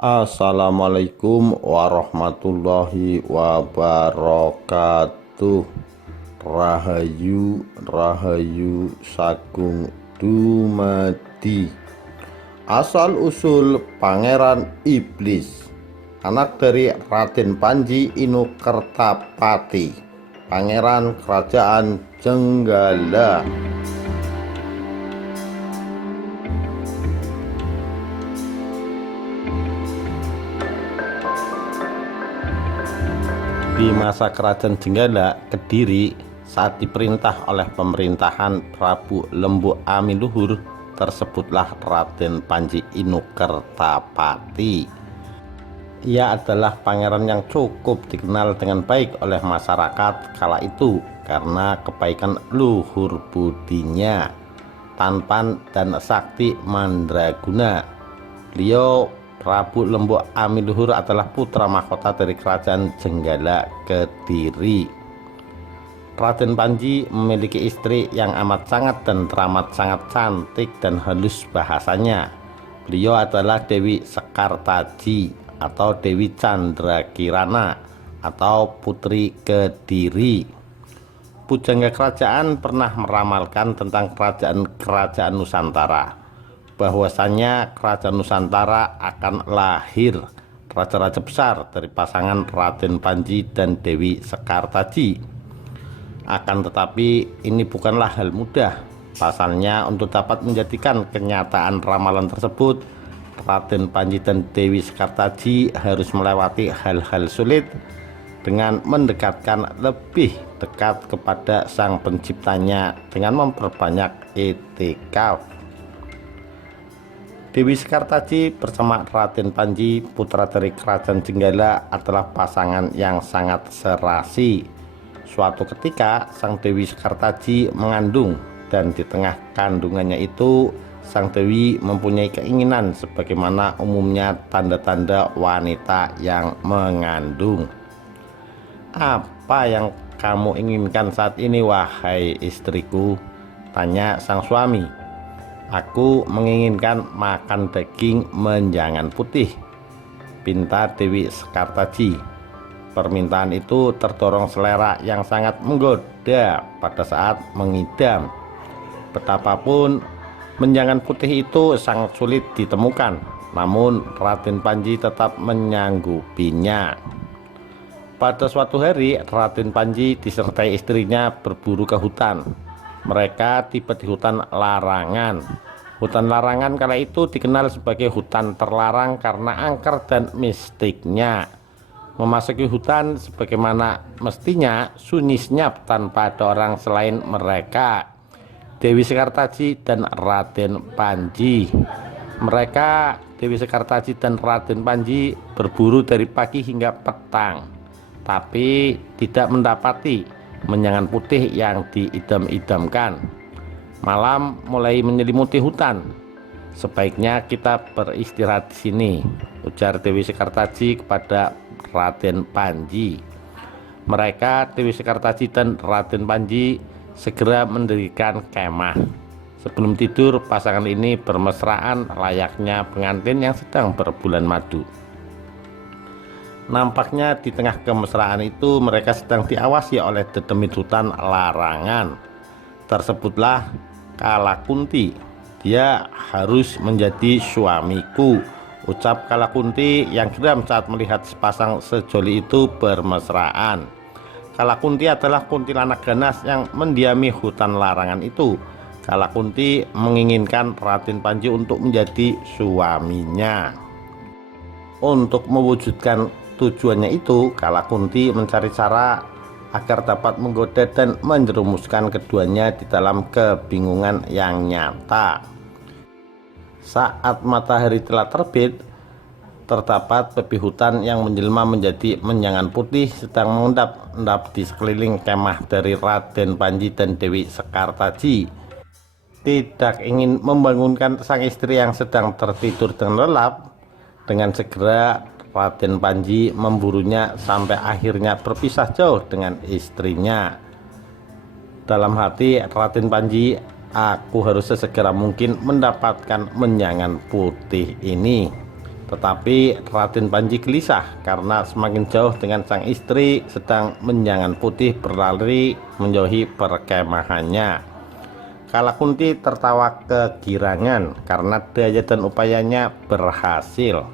Assalamualaikum warahmatullahi wabarakatuh. Rahayu Rahayu Sagung Dumadi. Asal usul Pangeran Iblis, anak dari Raden Panji Inokertapati, Pangeran Kerajaan Jenggala. Di masa Kerajaan Jenggala, Kediri, saat diperintah oleh pemerintahan Prabu Lembu Amiluhur, tersebutlah Raden Panji Inokertapati. Ia adalah pangeran yang cukup dikenal dengan baik oleh masyarakat kala itu karena kebaikan luhur budinya, tampan dan sakti mandraguna. Beliau Prabu Lembu Amiluhur adalah putra mahkota dari Kerajaan Jenggala Kediri. Raden Panji memiliki istri yang amat sangat dan teramat sangat cantik dan halus bahasanya. Beliau adalah Dewi Sekartaji atau Dewi Candrakirana atau Putri Kediri. Pujangga kerajaan pernah meramalkan tentang kerajaan Nusantara, bahwasanya kerajaan Nusantara akan lahir raja-raja besar dari pasangan Raden Panji dan Dewi Sekartaji. Akan tetapi ini bukanlah hal mudah. Pasalnya untuk dapat menjadikan kenyataan ramalan tersebut, Raden Panji dan Dewi Sekartaji harus melewati hal-hal sulit dengan mendekatkan lebih dekat kepada Sang Penciptanya dengan memperbanyak itikaf. Dewi Sekartaji bersama Raden Panji, putra dari Kerajaan Jenggala, adalah pasangan yang sangat serasi. Suatu ketika Sang Dewi Sekartaji mengandung, dan di tengah kandungannya itu Sang Dewi mempunyai keinginan sebagaimana umumnya tanda-tanda wanita yang mengandung. "Apa yang kamu inginkan saat ini, wahai istriku?" tanya sang suami. "Aku menginginkan makan daging menjangan putih," pinta Dewi Sekartaji. Permintaan itu terdorong selera yang sangat menggoda pada saat mengidam. Betapapun menjangan putih itu sangat sulit ditemukan, namun Raden Panji tetap menyanggupinya. Pada suatu hari, Raden Panji disertai istrinya berburu ke hutan. Mereka tiba di hutan larangan. Hutan larangan kala itu dikenal sebagai hutan terlarang karena angker dan mistiknya. Memasuki hutan sebagaimana mestinya sunyi senyap tanpa ada orang selain mereka, Dewi Sekartaji dan Raden Panji. Mereka, Dewi Sekartaji dan Raden Panji, berburu dari pagi hingga petang, tapi tidak mendapati menjangan putih yang diidam-idamkan. Malam mulai menyelimuti hutan. "Sebaiknya kita beristirahat di sini," ujar Dewi Sekartaji kepada Raden Panji. Mereka, Dewi Sekartaji dan Raden Panji, segera mendirikan kemah. Sebelum tidur, pasangan ini bermesraan layaknya pengantin yang sedang berbulan madu. Nampaknya di tengah kemesraan itu mereka sedang diawasi oleh dedemit hutan larangan. Tersebutlah Kalakunti. "Dia harus menjadi suamiku," ucap Kalakunti yang geram saat melihat sepasang sejoli itu bermesraan. Kalakunti adalah kuntilanak ganas yang mendiami hutan larangan itu. Kalakunti menginginkan Raden Panji untuk menjadi suaminya. Untuk mewujudkan tujuannya itu, Kalakunti mencari cara agar dapat menggoda dan menjerumuskan keduanya di dalam kebingungan yang nyata. Saat matahari telah terbit, terdapat babi hutan yang menjelma menjadi menjangan putih sedang mengendap-endap di sekeliling kemah dari Raden Panji dan Dewi Sekartaji. Tidak ingin membangunkan sang istri yang sedang tertidur dengan lelap, dengan segera Raden Panji memburunya sampai akhirnya berpisah jauh dengan istrinya. Dalam hati Raden Panji, "Aku harus sesegera mungkin mendapatkan menjangan putih ini." Tetapi Raden Panji gelisah karena semakin jauh dengan sang istri sedang menjangan putih berlari menjauhi perkemahannya. Kala Kunti tertawa kegirangan karena daya dan upayanya berhasil.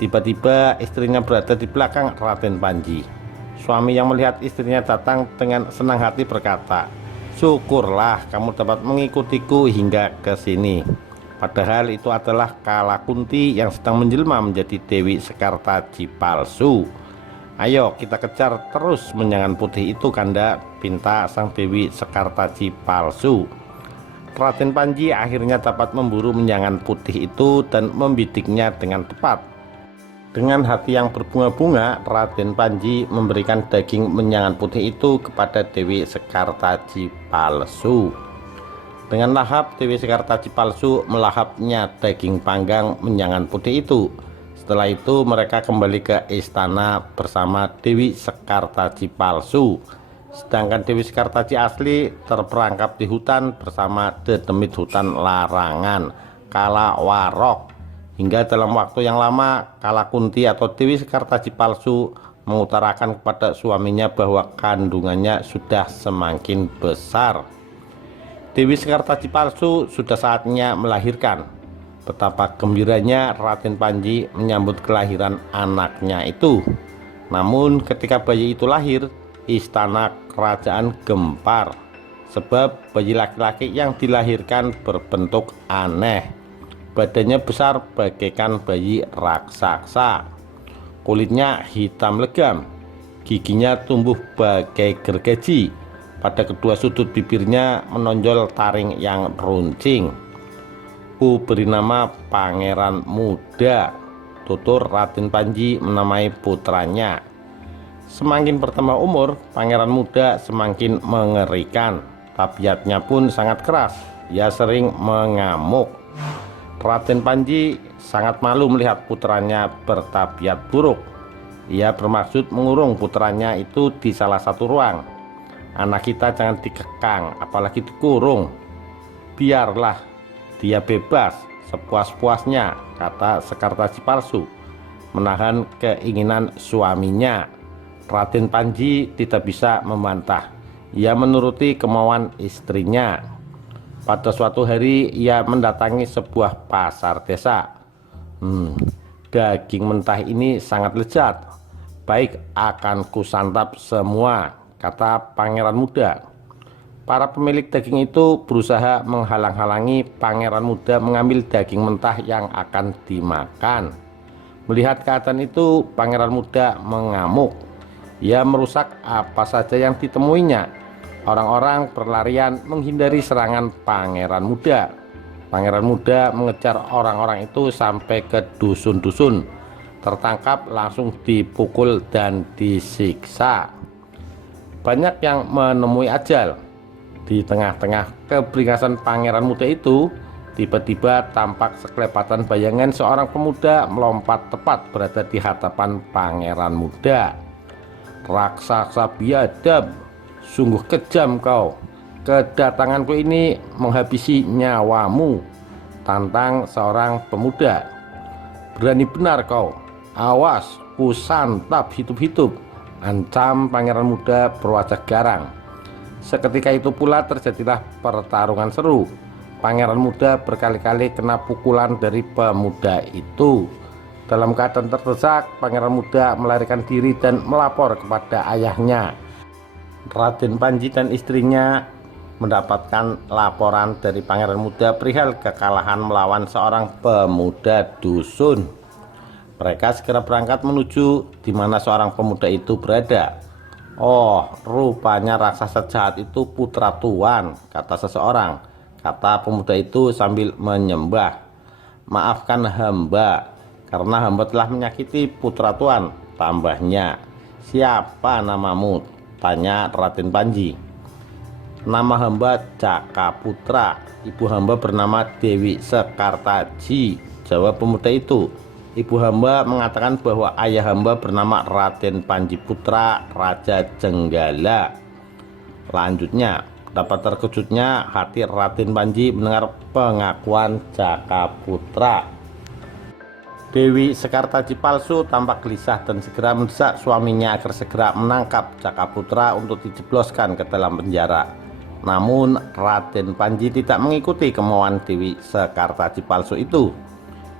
Tiba-tiba istrinya berada di belakang Raden Panji. Suami yang melihat istrinya datang dengan senang hati berkata, "Syukurlah kamu dapat mengikutiku hingga ke sini." Padahal itu adalah Kala Kunti yang sedang menjelma menjadi Dewi Sekartaji palsu. "Ayo kita kejar terus menjangan putih itu, Kanda," pinta sang Dewi Sekartaji palsu. Raden Panji akhirnya dapat memburu menjangan putih itu dan membidiknya dengan tepat. Dengan hati yang berbunga-bunga, Raden Panji memberikan daging menjangan putih itu kepada Dewi Sekartaji palsu. Dengan lahap, Dewi Sekartaji palsu melahapnya daging panggang menjangan putih itu. Setelah itu mereka kembali ke istana bersama Dewi Sekartaji palsu. Sedangkan Dewi Sekartaji asli terperangkap di hutan bersama dedemit hutan larangan Kala Warok. Hingga dalam waktu yang lama, Kala Kunti atau Dewi Sekartaji palsu mengutarakan kepada suaminya bahwa kandungannya sudah semakin besar. Dewi Sekartaji palsu sudah saatnya melahirkan. Betapa gembiranya Raden Panji menyambut kelahiran anaknya itu. Namun ketika bayi itu lahir, istana kerajaan gempar. Sebab bayi laki-laki yang dilahirkan berbentuk aneh. Badannya besar bagaikan bayi raksasa. Kulitnya hitam legam. Giginya tumbuh bagai gergaji. Pada kedua sudut bibirnya menonjol taring yang runcing. "Ku beri nama Pangeran Muda," tutur Raden Panji menamai putranya. Semakin bertambah umur, Pangeran Muda semakin mengerikan. Tabiatnya pun sangat keras. Ia sering mengamuk. Raden Panji sangat malu melihat putranya bertabiat buruk. Ia bermaksud mengurung putranya itu di salah satu ruang. "Anak kita jangan dikekang, apalagi dikurung. Biarlah dia bebas sepuas-puasnya," kata Sekartaji palsu, menahan keinginan suaminya. Raden Panji tidak bisa membantah. Ia menuruti kemauan istrinya. Pada suatu hari ia mendatangi sebuah pasar desa. "Daging mentah ini sangat lezat. Baik, akan kusantap semua," kata Pangeran Muda. Para pemilik daging itu berusaha menghalang-halangi Pangeran Muda mengambil daging mentah yang akan dimakan. Melihat keadaan itu, Pangeran Muda mengamuk. Ia merusak apa saja yang ditemuinya. Orang-orang berlarian menghindari serangan Pangeran Muda. Pangeran Muda mengejar orang-orang itu sampai ke dusun-dusun. Tertangkap, langsung dipukul dan disiksa. Banyak yang menemui ajal. Di tengah-tengah keberingasan Pangeran Muda itu, tiba-tiba tampak seklepatan bayangan seorang pemuda melompat tepat berada di hadapan Pangeran Muda. "Raksasa biadab, sungguh kejam kau. Kedatanganku ini menghabisi nyawamu," tantang seorang pemuda. "Berani benar kau. Awas, ku santap hidup-hidup," ancam Pangeran Muda berwajah garang. Seketika itu pula terjadilah pertarungan seru. Pangeran Muda berkali-kali kena pukulan dari pemuda itu. Dalam keadaan terdesak, Pangeran Muda melarikan diri dan melapor kepada ayahnya. Raden Panji dan istrinya mendapatkan laporan dari Pangeran Muda perihal kekalahan melawan seorang pemuda dusun. Mereka segera berangkat menuju di mana seorang pemuda itu berada. "Oh, rupanya raksasa jahat itu putra tuan," kata seseorang. Kata pemuda itu sambil menyembah. "Maafkan hamba, karena hamba telah menyakiti putra tuan," tambahnya. "Siapa namamu?" tanya Raden Panji. "Nama hamba Jaka Putra, ibu hamba bernama Dewi Sekartaji," jawab pemuda itu. "Ibu hamba mengatakan bahwa ayah hamba bernama Raden Panji Putra Raja Jenggala." Lanjutnya, dapat terkejutnya hati Raden Panji mendengar pengakuan Jaka Putra. Dewi Sekartaji palsu tampak gelisah dan segera mendesak suaminya agar segera menangkap Jakaputra untuk dijebloskan ke dalam penjara. Namun Raden Panji tidak mengikuti kemauan Dewi Sekartaji palsu itu.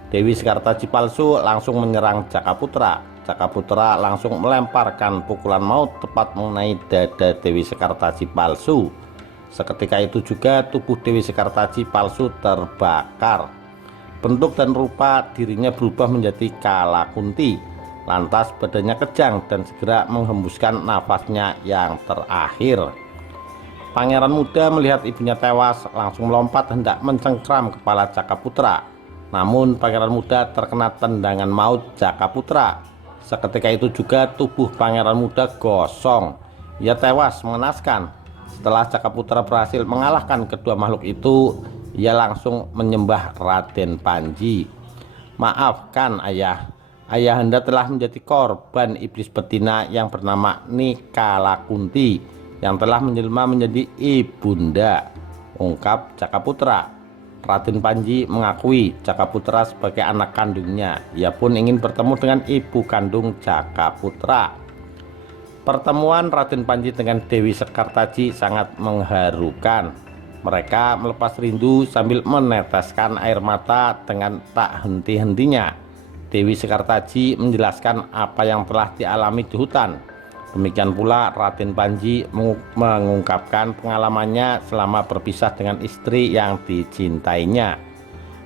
Dewi Sekartaji palsu langsung menyerang Jakaputra. Jakaputra langsung melemparkan pukulan maut tepat mengenai dada Dewi Sekartaji palsu. Seketika itu juga tubuh Dewi Sekartaji palsu terbakar. Bentuk dan rupa dirinya berubah menjadi Kalakunti. Lantas badannya kejang dan segera menghembuskan nafasnya yang terakhir. Pangeran muda melihat ibunya tewas langsung melompat hendak mencengkram kepala Jakaputra. Namun pangeran muda terkena tendangan maut Jakaputra. Seketika itu juga tubuh pangeran muda gosong. Ia tewas mengenaskan. Setelah Jakaputra berhasil mengalahkan kedua makhluk itu, ia langsung menyembah Raden Panji. Maafkan ayah, ayahanda telah menjadi korban iblis betina yang bernama Nikalakunti yang telah menjelma menjadi ibunda, ungkap Jakaputra. Raden Panji mengakui Jakaputra sebagai anak kandungnya. Ia pun ingin bertemu dengan ibu kandung Jakaputra. Pertemuan Raden Panji dengan Dewi Sekartaji sangat mengharukan. Mereka melepas rindu sambil meneteskan air mata dengan tak henti-hentinya. Dewi Sekartaji menjelaskan apa yang telah dialami di hutan. Demikian pula Raden Panji mengungkapkan pengalamannya selama berpisah dengan istri yang dicintainya.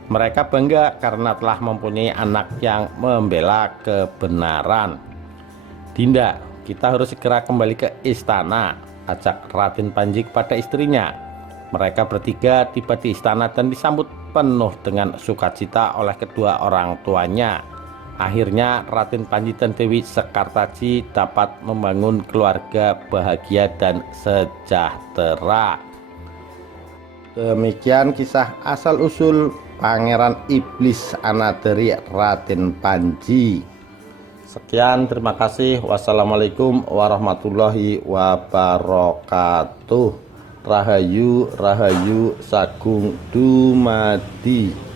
Mereka bangga karena telah mempunyai anak yang membela kebenaran. "Dinda, kita harus segera kembali ke istana," ajak Raden Panji kepada istrinya. Mereka bertiga tiba di istana dan disambut penuh dengan sukacita oleh kedua orang tuanya. Akhirnya Raden Panji dan Dewi Sekartaji dapat membangun keluarga bahagia dan sejahtera. Demikian kisah asal-usul Pangeran Iblis anak dari Raden Panji. Sekian, terima kasih. Wassalamualaikum warahmatullahi wabarakatuh. Rahayu Rahayu Sagung Dumadi.